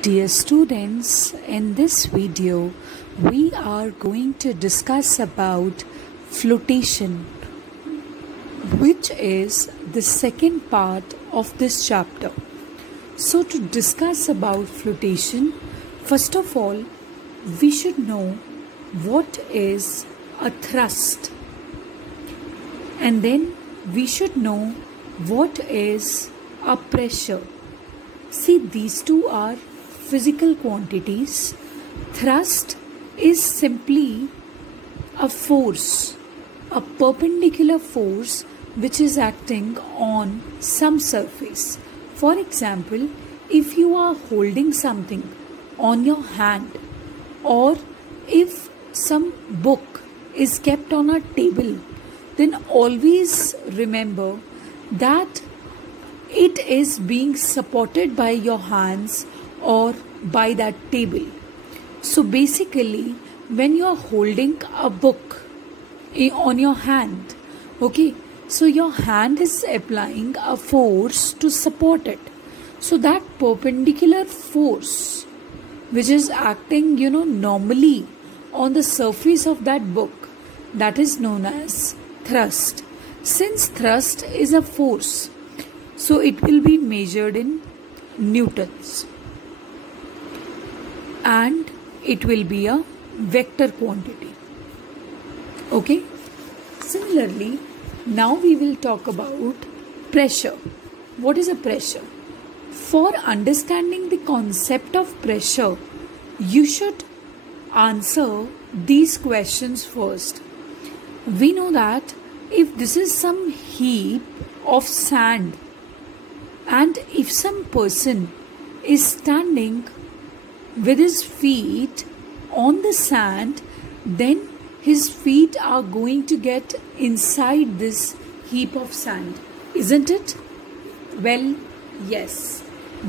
Dear students, in this video we are going to discuss about flotation, which is the second part of this chapter. So to discuss about flotation, first of all we should know what is a thrust, and then we should know what is a pressure. See, these two are physical quantities. Thrust is simply a force, a perpendicular force which is acting on some surface. For example, if you are holding something on your hand, or if some book is kept on a table, then always remember that it is being supported by your hands or by that table. So basically, when you are holding a book on your hand, okay, so your hand is applying a force to support it. So that perpendicular force which is acting normally on the surface of that book, that is known as thrust. Since thrust is a force, so it will be measured in newtons, and it will be a vector quantity. Okay. Similarly, now we will talk about pressure. What is a pressure? For understanding the concept of pressure, you should answer these questions first. We know that if this is some heap of sand, and if some person is standing with his feet on the sand, then his feet are going to get inside this heap of sand, isn't it? Well, yes.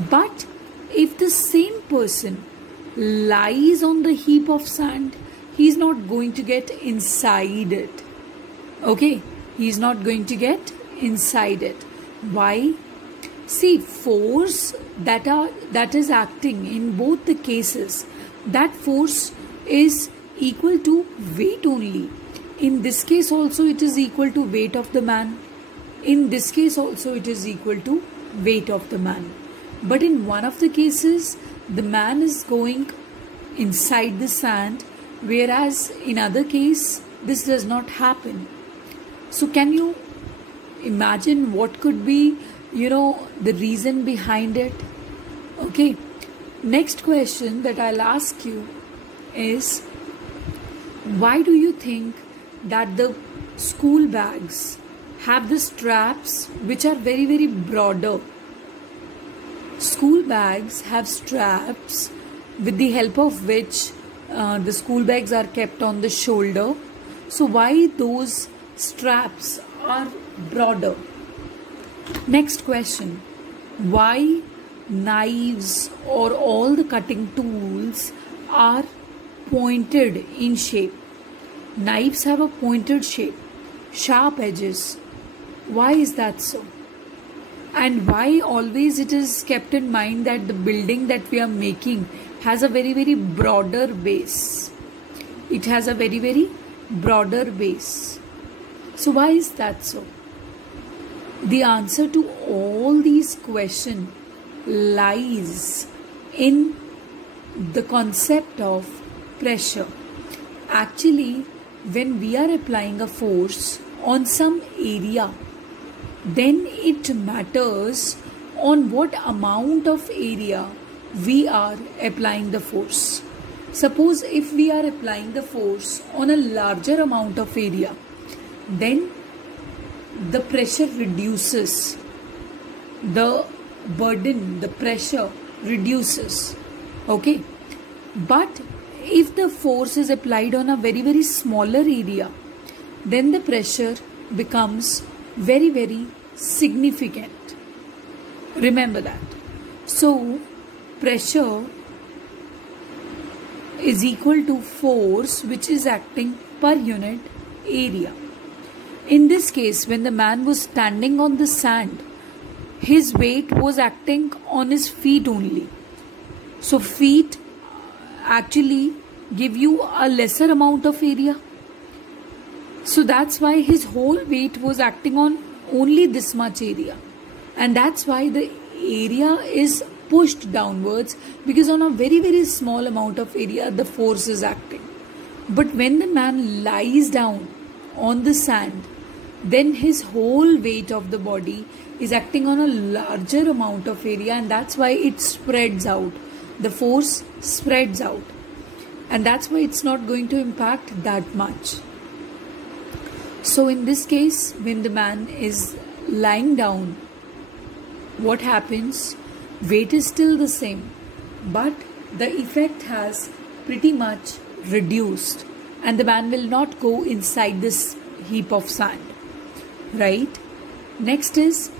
But if the same person lies on the heap of sand, he is not going to get inside it. Okay, he is not going to get inside it. Why? See, force that is acting in both the cases, that force is equal to weight only. In this case also it is equal to weight of the man. In this case also it is equal to weight of the man. But in one of the cases, the man is going inside the sand, whereas in other case this does not happen. So can you imagine what could be the reason behind it? Okay, next question that I'll ask you is, why do you think that the school bags have the straps which are very, very broader? School bags have straps with the help of which the school bags are kept on the shoulder. So why those straps are broader? Next question, why knives or all the cutting tools are pointed in shape? Knives have a pointed shape, sharp edges. Why is that so? And why always it is kept in mind that the building that we are making has a very, very broader base? It has a very, very broader base. So why is that so? The answer to all these questions lies in the concept of pressure. Actually, when we are applying a force on some area, then it matters on what amount of area we are applying the force. Suppose if we are applying the force on a larger amount of area, then the pressure reduces, the burden, the pressure reduces. Okay, but if the force is applied on a very, very smaller area, then the pressure becomes very, very significant. Remember that. So pressure is equal to force which is acting per unit area. In this case, when the man was standing on the sand, his weight was acting on his feet only. So feet actually give you a lesser amount of area. So that's why his whole weight was acting on only this much area. And that's why the area is pushed downwards, because on a very, very small amount of area the force is acting. But when the man lies down on the sand, then his whole weight of the body is acting on a larger amount of area, and that's why it spreads out. The force spreads out, and that's why it's not going to impact that much. So in this case, when the man is lying down, what happens? Weight is still the same, but the effect has pretty much reduced, and the man will not go inside this heap of sand, right? Next is,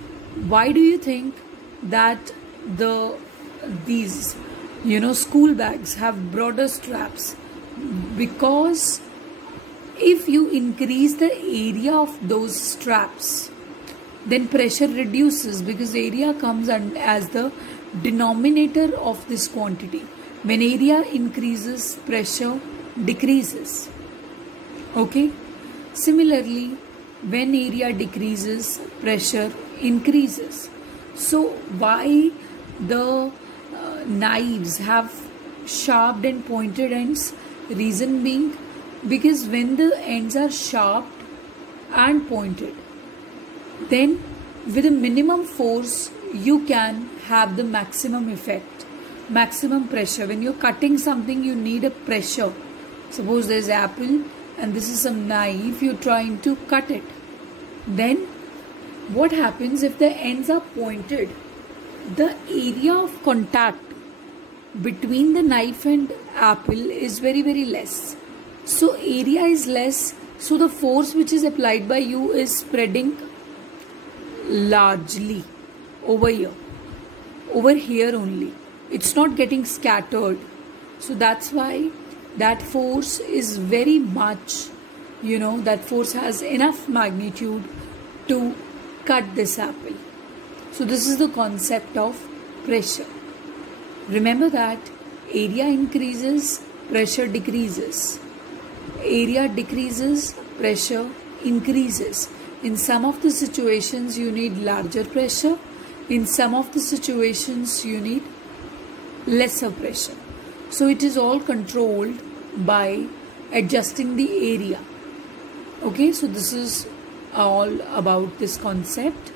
why do you think that these school bags have broader straps? Because if you increase the area of those straps, then pressure reduces, because area comes as the denominator of this quantity. When area increases, pressure decreases. Okay? Similarly, when area decreases, pressure increases. So why the knives have sharp and pointed ends? Reason being, because when the ends are sharp and pointed, then with a minimum force you can have the maximum effect, maximum pressure. When you're cutting something, you need a pressure. Suppose there's apple and this is some knife, you're trying to cut it. Then what happens if the ends are pointed? The area of contact between the knife and apple is very, very less. So area is less, so the force which is applied by you is spreading largely over here only. It's not getting scattered. So that's why that force is very much, that force has enough magnitude to cut this apple. So this is the concept of pressure. Remember that area increases, pressure decreases. Area decreases, pressure increases. In some of the situations you need larger pressure. In some of the situations you need lesser pressure. So it is all controlled by adjusting the area. Okay, so this is all about this concept.